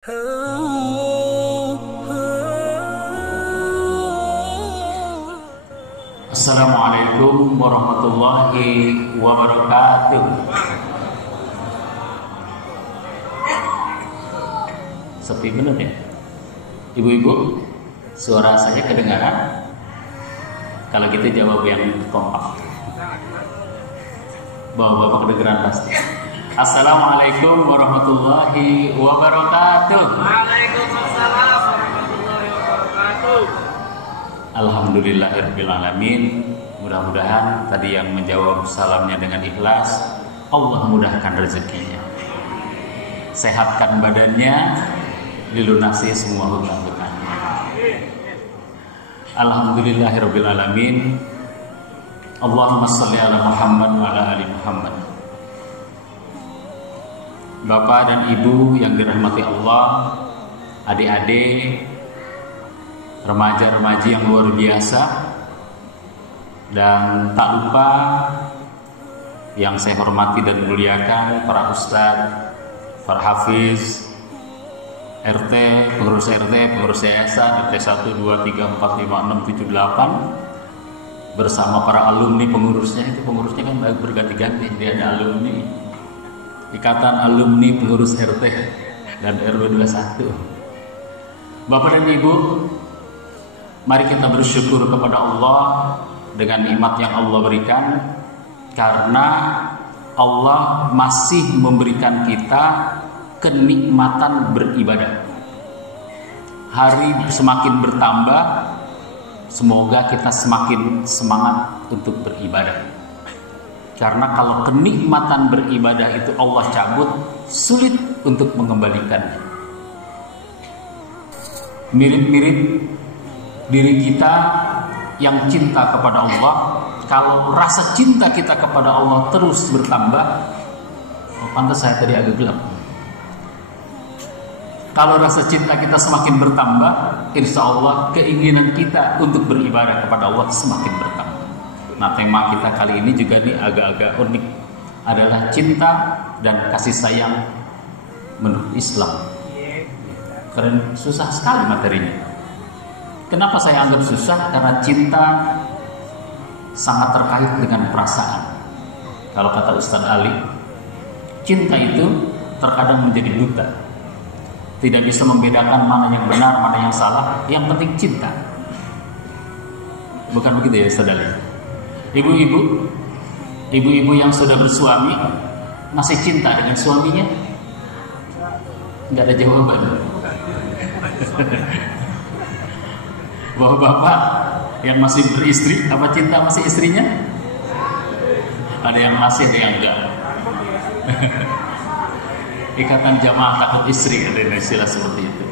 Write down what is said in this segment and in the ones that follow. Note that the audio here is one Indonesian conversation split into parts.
Assalamualaikum warahmatullahi wabarakatuh. Sepi bener ya? Ibu-ibu, suara saya kedengaran? Kalau gitu jawab yang kompak. Bapak-bapak kedengaran pasti. Assalamualaikum warahmatullahi wabarakatuh. Waalaikumsalam warahmatullahi wabarakatuh. Alhamdulillahirabbil alamin. Mudah-mudahan tadi yang menjawab salamnya dengan ikhlas, Allah mudahkan rezekinya, sehatkan badannya, dilunasi semua hutang-hutangnya. Alhamdulillahirabbil alamin. Allahumma shalli ala Muhammad wa ala ali Muhammad. Bapak dan Ibu yang dirahmati Allah, adik-adik, remaja-remaji yang luar biasa, dan tak lupa yang saya hormati dan muliakan para ustadz, para hafiz, RT, pengurus RT, pengurus yayasan, RT 1, 2, 3, 4, 5, 6, 7, 8, bersama para alumni pengurusnya. Itu pengurusnya kan berganti-ganti, dia ada alumni Ikatan Alumni Pengurus RT dan RW 21. Bapak dan Ibu, mari kita bersyukur kepada Allah dengan nikmat yang Allah berikan, karena Allah masih memberikan kita kenikmatan beribadah. Hari semakin bertambah, semoga kita semakin semangat untuk beribadah. Karena kalau kenikmatan beribadah itu Allah cabut, sulit untuk mengembalikannya. Mirip-mirip diri kita yang cinta kepada Allah, kalau rasa cinta kita kepada Allah terus bertambah, pantas saya tadi agak gelap. Kalau rasa cinta kita semakin bertambah, insya Allah keinginan kita untuk beribadah kepada Allah semakin bertambah. Nah, tema kita kali ini juga nih agak-agak unik, adalah cinta dan kasih sayang menurut Islam. Keren, susah sekali materinya. Kenapa saya anggap susah? Karena cinta sangat terkait dengan perasaan. Kalau kata Ustadz Ali, cinta itu terkadang menjadi buta, tidak bisa membedakan mana yang benar, mana yang salah. Yang penting cinta. Bukan begitu ya Ustadz Ali? Ibu-ibu yang sudah bersuami masih cinta dengan suaminya? Nggak ada jawaban. Bapak-bapak yang masih beristri, apa cinta masih istrinya? Ada yang masih, ada yang enggak. Ikatan jamaah takut istri, ada istilah seperti itu.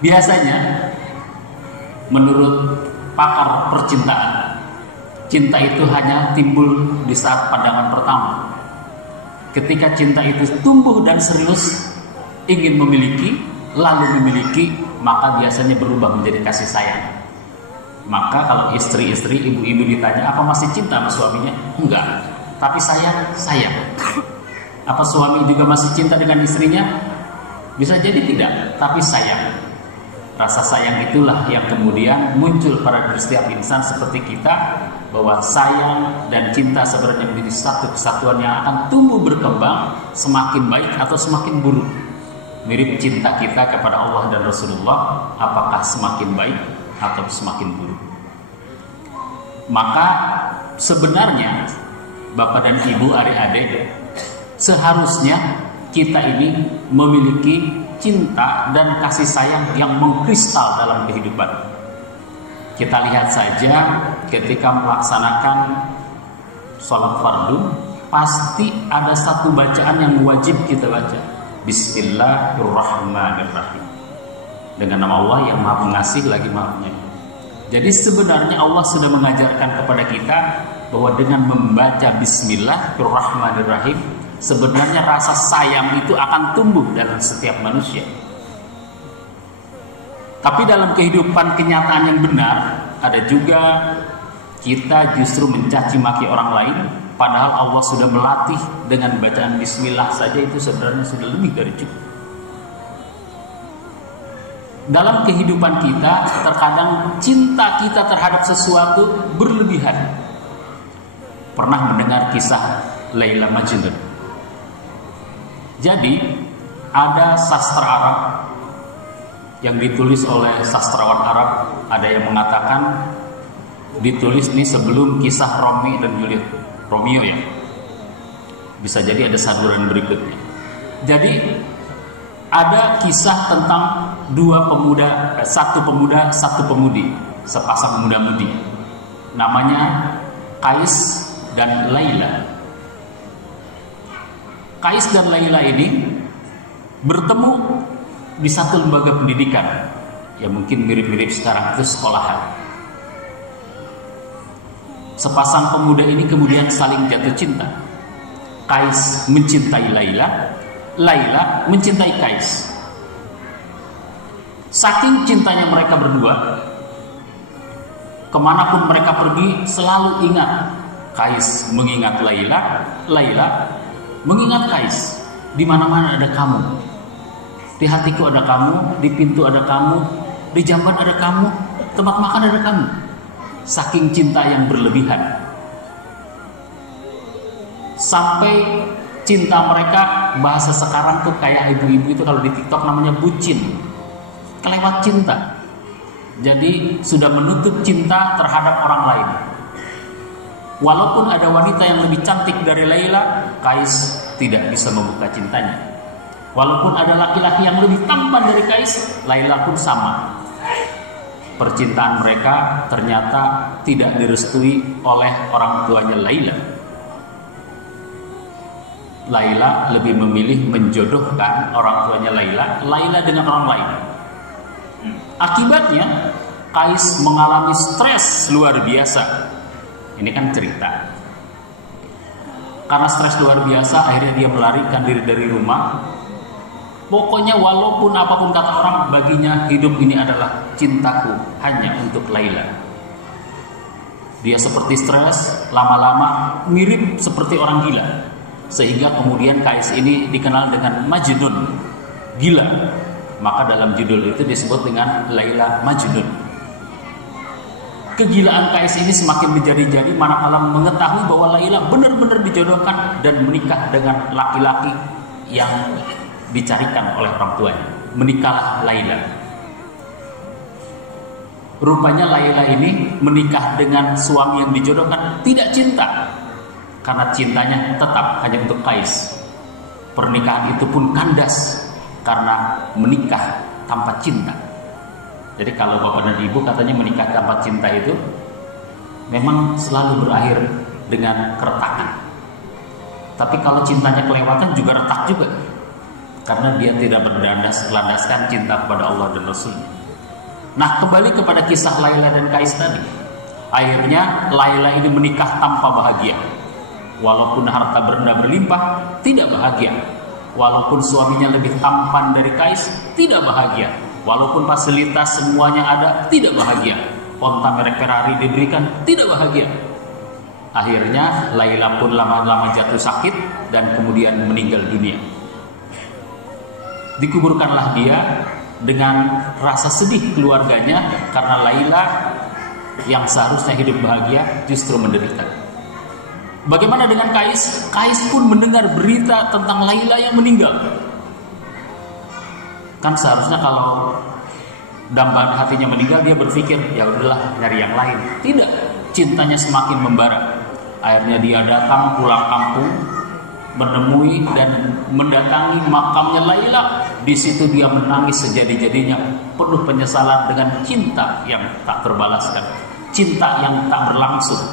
Biasanya menurut pakar percintaan, cinta itu hanya timbul di saat pandangan pertama. Ketika cinta itu tumbuh dan serius, ingin memiliki, lalu memiliki, maka biasanya berubah menjadi kasih sayang. Maka kalau istri-istri, ibu-ibu ditanya, apa masih cinta sama suaminya? Enggak. Tapi sayang. Apa suami juga masih cinta dengan istrinya? Bisa jadi tidak, tapi sayang. Rasa sayang itulah yang kemudian muncul pada setiap insan seperti kita, bahwa sayang dan cinta sebenarnya menjadi satu kesatuan yang akan tumbuh berkembang, semakin baik atau semakin buruk. Mirip cinta kita kepada Allah dan Rasulullah, apakah semakin baik atau semakin buruk. Maka sebenarnya Bapak dan Ibu, adik-adik, seharusnya kita ini memiliki cinta dan kasih sayang yang mengkristal dalam kehidupan. Kita lihat saja ketika melaksanakan sholat fardu, pasti ada satu bacaan yang wajib kita baca. Bismillahirrahmanirrahim. Dengan nama Allah yang Maha Pengasih lagi Maha Penyayang. Jadi sebenarnya Allah sudah mengajarkan kepada kita bahwa dengan membaca Bismillahirrahmanirrahim, sebenarnya rasa sayang itu akan tumbuh dalam setiap manusia. Tapi dalam kehidupan kenyataan yang benar, ada juga kita justru mencaci maki orang lain, padahal Allah sudah melatih dengan bacaan bismillah saja itu sebenarnya sudah lebih dari cukup. dalam kehidupan kita terkadang cinta kita terhadap sesuatu berlebihan. Pernah mendengar kisah Laila Majnun? Jadi ada sastra Arab yang ditulis oleh sastrawan Arab, ada yang mengatakan ditulis ini sebelum kisah Romeo ya. Bisa jadi ada saduran berikutnya. Jadi ada kisah tentang satu pemuda, satu pemudi, sepasang muda-mudi. Namanya Kais dan Laila. Kais dan Laila ini bertemu di satu lembaga pendidikan yang mungkin mirip-mirip sekarang itu sekolahan. Sepasang pemuda ini kemudian saling jatuh cinta. Kais mencintai Laila, Laila mencintai Kais. Saking cintanya mereka berdua, kemanapun mereka pergi selalu ingat. Kais mengingat Laila, Laila mengingat Kais. Di mana-mana ada kamu. Di hatiku ada kamu, di pintu ada kamu, di jamban ada kamu, tempat makan ada kamu. Saking cinta yang berlebihan. Sampai cinta mereka, bahasa sekarang tuh kayak ibu-ibu itu kalau di TikTok namanya bucin, kelewat cinta. Jadi sudah menutup cinta terhadap orang lain. Walaupun ada wanita yang lebih cantik dari Laila, Kais tidak bisa membuka cintanya. Walaupun ada laki-laki yang lebih tampan dari Kais, Laila pun sama. Percintaan mereka ternyata tidak direstui oleh orang tuanya Laila. Laila lebih memilih menjodohkan orang tuanya Laila dengan orang lain. Akibatnya Kais mengalami stres luar biasa. Ini kan cerita. Karena stres luar biasa, akhirnya dia melarikan diri dari rumah. Pokoknya walaupun apapun kata orang, baginya hidup ini adalah cintaku hanya untuk Laila. Dia seperti stres, lama-lama mirip seperti orang gila. Sehingga kemudian Kais ini dikenal dengan Majnun, gila. Maka dalam judul itu disebut dengan Laila Majnun. Kegilaan Kais ini semakin menjadi-jadi manakala mengetahui bahwa Laila benar-benar dijodohkan dan menikah dengan laki-laki yang dicarikan oleh orang tuanya. Menikahlah Laila. Rupanya Laila ini menikah dengan suami yang dijodohkan tidak cinta, karena cintanya tetap hanya untuk Kais. Pernikahan itu pun kandas karena menikah tanpa cinta. Jadi kalau bapak dan ibu katanya menikah tanpa cinta itu memang selalu berakhir dengan keretakan. Tapi kalau cintanya kelewatan juga retak juga, karena dia tidak berlandaskan cinta kepada Allah dan Rasulnya. Nah, kembali kepada kisah Laila dan Kais tadi. Akhirnya Laila ini menikah tanpa bahagia. Walaupun harta benda berlimpah, tidak bahagia. Walaupun suaminya lebih tampan dari Kais, tidak bahagia. Walaupun fasilitas semuanya ada, tidak bahagia. Onta merek Ferrari diberikan, tidak bahagia. Akhirnya Laila pun lama-lama jatuh sakit dan kemudian meninggal dunia. Dikuburkanlah dia dengan rasa sedih keluarganya karena Laila yang seharusnya hidup bahagia justru menderita. Bagaimana dengan Kais? Kais pun mendengar berita tentang Laila yang meninggal. Kan seharusnya kalau dambaan hatinya meninggal, dia berpikir ya udahlah nyari yang lain. Tidak, cintanya semakin membara. Akhirnya dia datang pulang kampung, menemui dan mendatangi makamnya Laila. Di situ dia menangis sejadi-jadinya, penuh penyesalan dengan cinta yang tak terbalaskan, cinta yang tak berlangsung.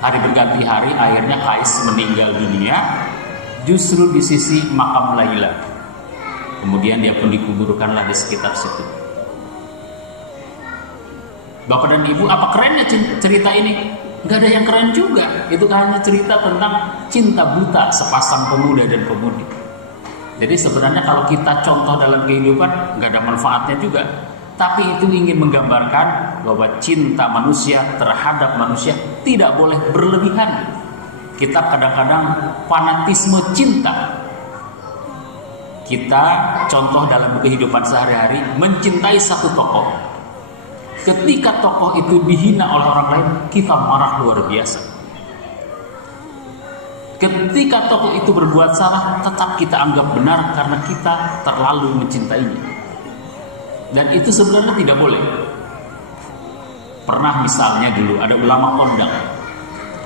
Hari berganti hari, akhirnya Kais meninggal dunia justru di sisi makam Laila. Kemudian dia pun dikuburkanlah di sekitar situ. Bapak dan Ibu, apa kerennya cerita ini? Gak ada yang keren juga. Itu hanya cerita tentang cinta buta sepasang pemuda dan pemudi. Jadi sebenarnya kalau kita contoh dalam kehidupan gak ada manfaatnya juga. Tapi itu ingin menggambarkan bahwa cinta manusia terhadap manusia tidak boleh berlebihan. Kita kadang-kadang fanatisme cinta. Kita contoh dalam kehidupan sehari-hari mencintai satu tokoh. Ketika tokoh itu dihina oleh orang lain, kita marah luar biasa. Ketika tokoh itu berbuat salah, tetap kita anggap benar karena kita terlalu mencintainya. Dan itu sebenarnya tidak boleh. Pernah misalnya dulu ada ulama kondang,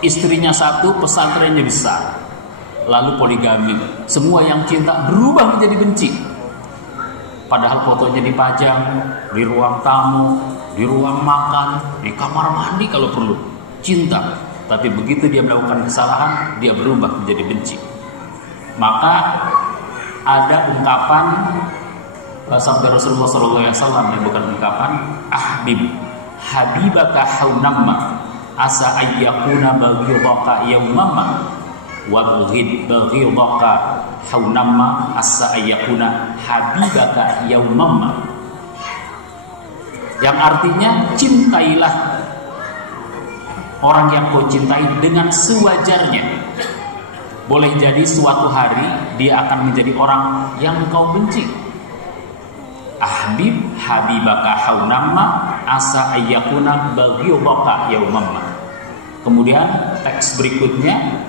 istrinya satu, pesantrennya besar, lalu poligami. Semua yang cinta berubah menjadi benci. Padahal fotonya dipajang di ruang tamu, di ruang makan, di kamar mandi kalau perlu. Cinta. Tapi begitu dia melakukan kesalahan, dia berubah menjadi benci. Maka ada ungkapan sabda Rasulullah SAW yang bukan ungkapan ahbib habibaka haunamma asa ayyakuna baghidaka yaumamma wabghid baghidaka haunamma asa ayyakuna habibaka yaumamma, yang artinya cintailah orang yang kau cintai dengan sewajarnya. Boleh jadi suatu hari dia akan menjadi orang yang kau benci. Ahbib habibaka haunamma asa ayyakuna baghidaka yaumamma. Kemudian teks berikutnya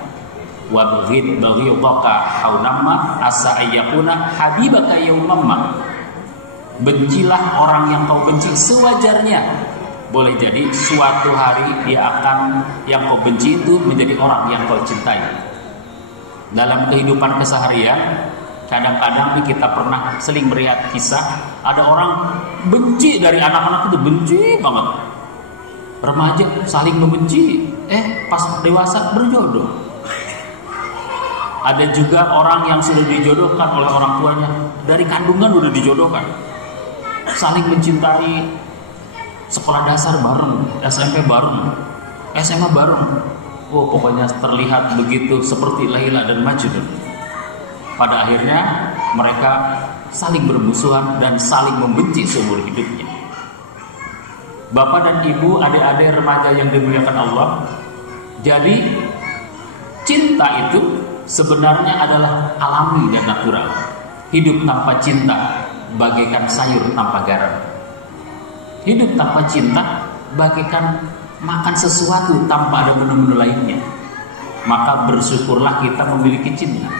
wabghid baghidaka haunamma asa ayyakuna habibaka yaumamma. Bencilah orang yang kau benci sewajarnya. Boleh jadi suatu hari dia akan, yang kau benci itu menjadi orang yang kau cintai. Dalam kehidupan keseharian, kadang-kadang kita pernah seling melihat kisah ada orang benci dari anak-anak itu, benci banget. Remaja saling membenci, pas dewasa berjodoh. Ada juga orang yang sudah dijodohkan oleh orang tuanya, dari kandungan udah dijodohkan, saling mencintai. Sekolah dasar bareng, SMP bareng, SMA bareng. Oh, pokoknya terlihat begitu seperti Laila dan Majnun. Pada akhirnya mereka saling bermusuhan dan saling membenci seumur hidupnya. Bapak dan ibu, adik-adik remaja yang dimuliakan Allah, jadi cinta itu sebenarnya adalah alami dan natural. Hidup tanpa cinta bagaikan sayur tanpa garam. Hidup tanpa cinta bagaikan makan sesuatu tanpa ada menu-menu lainnya. Maka bersyukurlah kita memiliki cinta.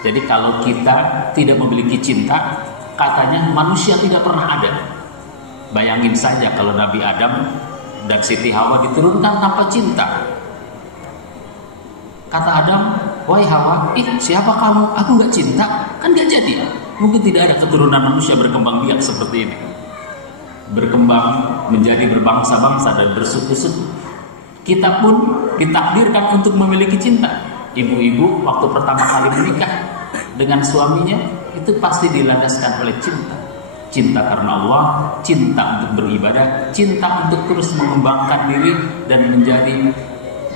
Jadi kalau kita tidak memiliki cinta, katanya manusia tidak pernah ada. Bayangin saja kalau Nabi Adam dan Siti Hawa diturunkan tanpa cinta. Kata Adam, wahai Hawa, siapa kamu? Aku gak cinta. Kan gak jadi. Mungkin tidak ada keturunan manusia berkembang biak seperti ini, berkembang menjadi berbangsa-bangsa dan bersuku-suku. Kita pun ditakdirkan untuk memiliki cinta. Ibu-ibu waktu pertama kali menikah dengan suaminya itu pasti dilandaskan oleh cinta. Cinta karena Allah, cinta untuk beribadah, cinta untuk terus mengembangkan diri dan menjadi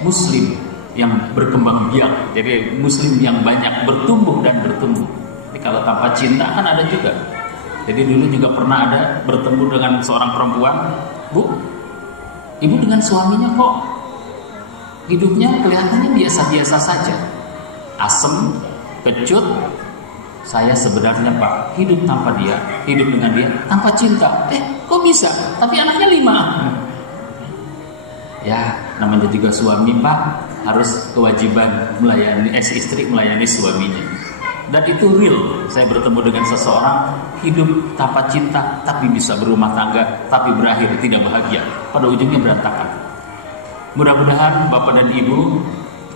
muslim yang berkembang biak. Jadi muslim yang banyak bertumbuh dan bertumbuh. Jadi kalau tanpa cinta kan ada juga. Jadi dulu juga pernah ada bertemu dengan seorang perempuan, Bu, ibu dengan suaminya kok hidupnya kelihatannya biasa-biasa saja, asem, kecut. Saya sebenarnya Pak, hidup tanpa dia, hidup dengan dia tanpa cinta. Kok bisa? Tapi anaknya 5. Ya, namanya juga suami Pak, harus kewajiban melayani istri melayani suaminya. Dan itu real. Saya bertemu dengan seseorang hidup tanpa cinta tapi bisa berumah tangga, tapi berakhir tidak bahagia, pada ujungnya berantakan. Mudah-mudahan Bapak dan Ibu,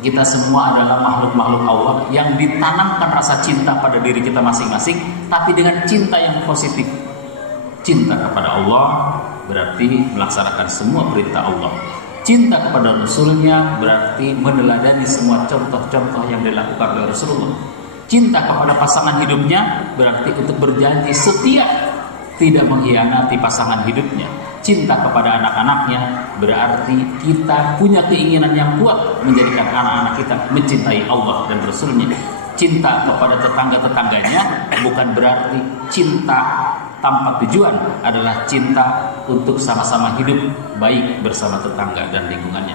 kita semua adalah makhluk-makhluk Allah yang ditanamkan rasa cinta pada diri kita masing-masing, tapi dengan cinta yang positif. Cinta kepada Allah berarti melaksanakan semua perintah Allah. Cinta kepada Rasulnya berarti meneladani semua contoh-contoh yang dilakukan oleh Rasulullah. Cinta kepada pasangan hidupnya berarti untuk berjanji setia, tidak mengkhianati pasangan hidupnya. Cinta kepada anak-anaknya berarti kita punya keinginan yang kuat menjadikan anak-anak kita mencintai Allah dan Rasulnya. Cinta kepada tetangga-tetangganya bukan berarti cinta tanpa tujuan, adalah cinta untuk sama-sama hidup baik bersama tetangga dan lingkungannya.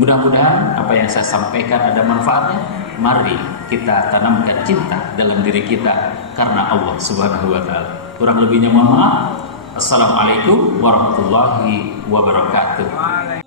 Mudah-mudahan apa yang saya sampaikan ada manfaatnya. mari kita tanamkan cinta dalam diri kita karena Allah Subhanahu wa taala. Kurang lebihnya mohon maaf. Assalamualaikum warahmatullahi wabarakatuh.